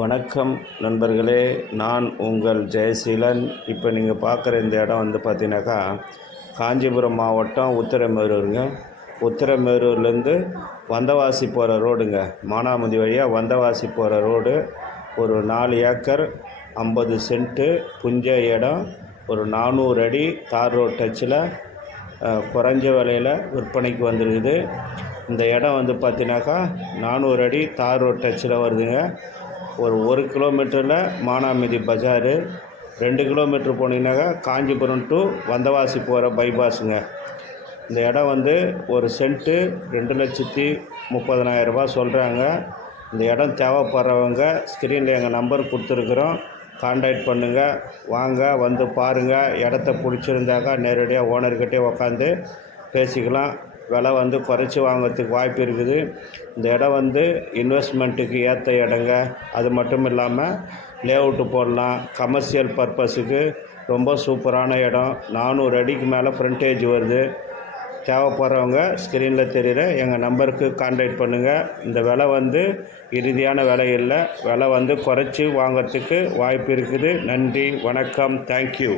வணக்கம் நண்பர்களே நான் உங்கள் ஜெயசீலன். இப்போ நீங்கள் பார்க்குற இந்த இடம் வந்து பார்த்தீங்கன்னாக்கா காஞ்சிபுரம் மாவட்டம் உத்திரமேரூருங்க. உத்தரமேரூர்லேருந்து வந்தவாசி போகிற ரோடுங்க. மானாமதி வழியாக வந்தவாசி போகிற ரோடு. ஒரு நாலு ஏக்கர் ஐம்பது சென்ட்டு புஞ்ச இடம். ஒரு நானூறு அடி தார் ரோட் டச்சில் குறைஞ்ச விலையில் விற்பனைக்கு வந்துருக்குது. இந்த இடம் வந்து பார்த்தீங்கன்னாக்கா நானூறு அடி தார் ரோட் டச்சில் வருதுங்க. ஒரு ஒரு கிலோமீட்டரில் மானாமதி பஜாரு. ரெண்டு கிலோமீட்டர் போனீங்கன்னாக்கா காஞ்சிபுரம் டு வந்தவாசி போகிற பைபாஸுங்க. இந்த இடம் வந்து ஒரு சென்ட்டு ரெண்டு லட்சத்தி முப்பதனாயிரம் சொல்கிறாங்க இந்த இடம் தேவைப்படுறவங்க ஸ்க்ரீனில் எங்கள் நம்பர் கொடுத்துருக்குறோம். காண்டாக்ட் பண்ணுங்கள் வாங்க வந்து பாருங்கள் இடத்த பிடிச்சிருந்தாக்கா நேரடியாக ஓனர்கிட்டே உக்காந்து பேசிக்கலாம். விலை வந்து குறைச்சி வாங்குறதுக்கு வாய்ப்பு இருக்குது. இந்த இடம் வந்து இன்வெஸ்ட்மெண்ட்டுக்கு ஏற்ற இடங்க. அது மட்டும் இல்லாமல் லேஅவுட்டு போடலாம். கமர்ஷியல் பர்பஸுக்கு ரொம்ப சூப்பரான இடம். நானூறு அடிக்கு மேலே ஃப்ரண்டேஜ் வருது. தேவைப்படுறவங்க ஸ்க்ரீனில் தெரிகிற எங்கள் நம்பருக்கு காண்டாக்ட் பண்ணுங்கள் இந்த விலை வந்து இறுதியான விலை இல்லை. விலை வந்து குறைச்சி வாங்கிறதுக்கு வாய்ப்பு இருக்குது. நன்றி வணக்கம். தேங்க்யூ